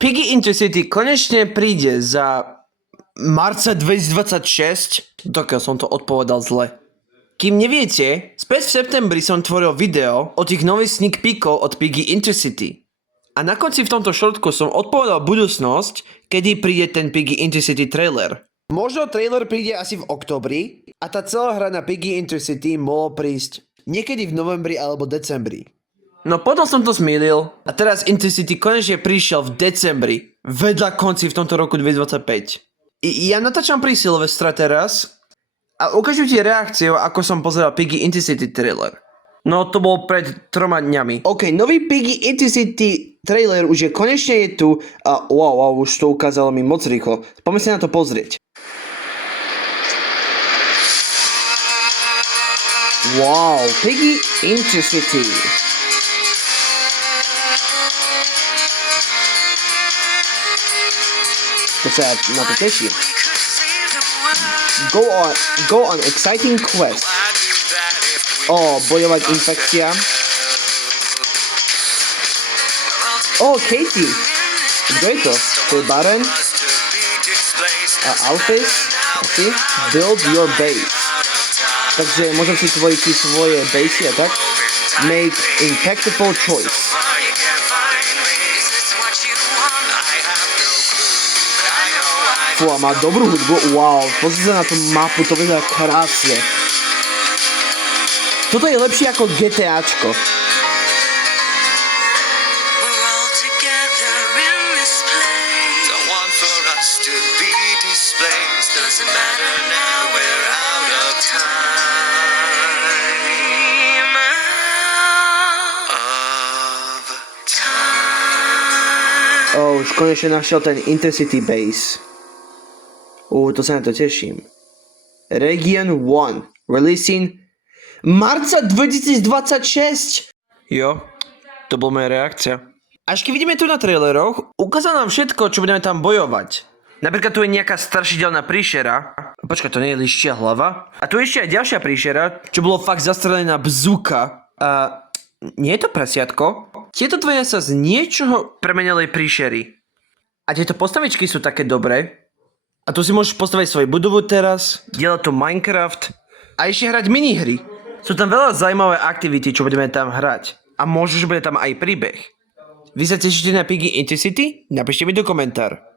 Piggy Intercity konečne príde za marca 2026. Dokiaľ som to odpovedal zle. Kým neviete, späť v septembri som tvoril video o tých nových sneak peekov od Piggy Intercity. A na konci v tomto shortku som odpovedal budúcnosť, kedy príde ten Piggy Intercity trailer. Možno trailer príde asi v októbri a tá celá hra na Piggy Intercity mohla prísť niekedy v novembri alebo decembri. No potom som to zmýlil a teraz Intercity konečne prišiel v decembri, vedľa konci v tomto roku 2025. Ja natáčam pri Silvestra teraz a ukážu ti reakciu, ako som pozeral Piggy Intercity trailer. No to bolo pred 3 dňami. OK, nový Piggy Intercity trailer už je konečne je tu a wow, už to ukázalo mi moc rýchlo. Poďme sa na to pozrieť. Wow, Piggy Intercity. To sa na to teším. Go on exciting quest. Bojovať infekcia. Katie. Kto je to? To je Baron. A Alphys. Okay. Build your base. Takže môžem si tvoriť si svoje basey a tak. Make impactful choice. Fú, a má dobrú hudbu, wow, pozri sa na tú mapu, to vyzerá krásne. Toto je lepšie ako GTAčko. Už konečne našiel ten Intercity base. To sa na to teším. Region 1. Releasing marca 2026. Jo, to bola moja reakcia. Až keď vidíme tu na traileroch, ukázal nám všetko, čo budeme tam bojovať. Napríklad tu je nejaká strašidelná príšera. Počkaj, to nie je liščia hlava. A tu je ešte aj ďalšia príšera, čo bolo fakt zastrelená bzuka. A nie je to prasiatko? Tieto dvoje sa z niečoho premenili príšery. A tieto postavičky sú také dobré. A tu si môžeš postaviť svoju budovu teraz, dielať tu Minecraft a ešte hrať minihry. Sú tam veľa zaujímavé aktivity, čo budeme tam hrať. A možno, že bude tam aj príbeh. Vy sa tešíte na Piggy Intercity? Napíšte mi do komentár.